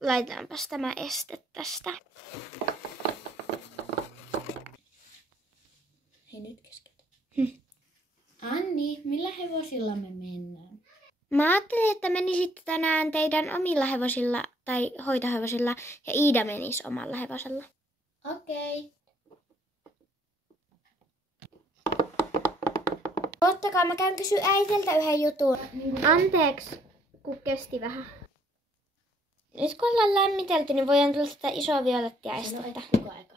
laitetaanpas tämä este tästä. Hei nyt keskeytä. Anni, millä hevosilla me mennään? Mä ajattelin, että menisitte tänään teidän omilla hevosilla tai hoitohevosilla ja Iida menisi omalla hevosella. Okei. Ottakaa, mä käyn kysyä äitiltä yhden jutun. Anteeksi, kun kesti vähän. Nyt kun ollaan lämmitelty, niin voidaan tulla tätä isoa violettia estettä. Kuka eka?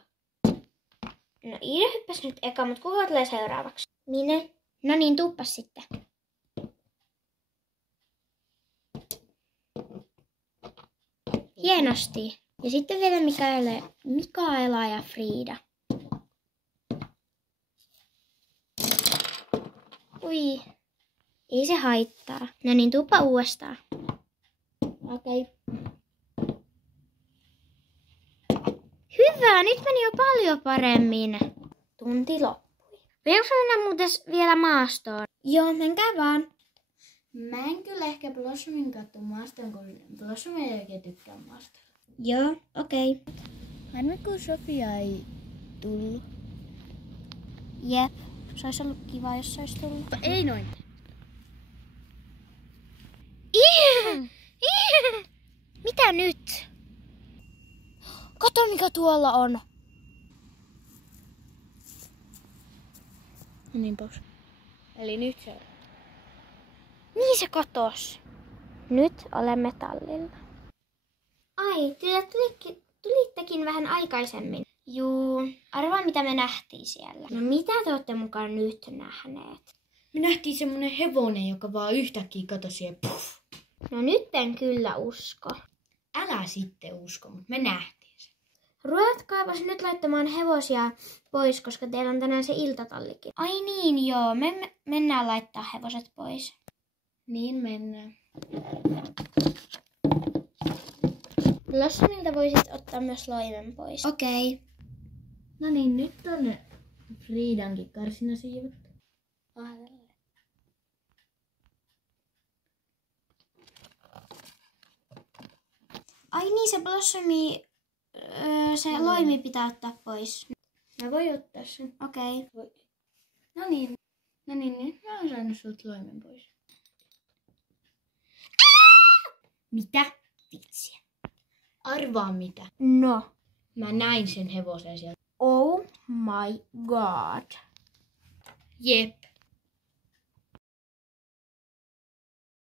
No Iida hyppäsi nyt eka, mutta kuka tulee seuraavaksi? Minä. No niin, tuppas sitten. Hienosti. Ja sitten vielä Mikaela ja Frida. Ui, ei se haittaa. No niin, tuppa uudestaan. Okei. Hyvä, nyt meni jo paljon paremmin. Tunti loppui. Voinko mennä muuten vielä maastoon? Joo, menkää vaan. Mä en kyllä ehkä Blossomin katso maastoon, kun Blossom ei oikein tykkää maastoon. Joo, okei. Harmi, kun Sofia ei tullut. Jep, se olisi ollut kiva, jos se olisi tullut. Ei noin. Mitä nyt? Kato, mikä tuolla on. No niin, paus. Eli nyt se on. Niin se katos. Nyt olemme tallilla. Ai, tulittekin vähän aikaisemmin. Juu, arvaa mitä me nähtiin siellä. No mitä te olette mukaan nyt nähneet? Me nähtiin semmonen hevonen, joka vaan yhtäkkiä katosi ja puff. No nyt en kyllä usko. Älä sitten usko, mutta me nähtiin sen. Ruvetkaapas nyt laittamaan hevosia pois, koska teillä on tänään se iltatallikin. Ai niin joo, me mennään laittaa hevoset pois. Niin mennään. Blossomilta voisit ottaa myös loimen pois. Okei. No niin, nyt on Fridankin karsinasiivut. Ai niin, se Blossomi, se loimi pitää ottaa pois. Mä voin ottaa sen. Okei. No niin, nyt mä oon saanut sut loimen pois. Mitä? Vitsiä. Arvaa mitä. No. Mä näin sen hevosen sieltä. Oh my god. Jep.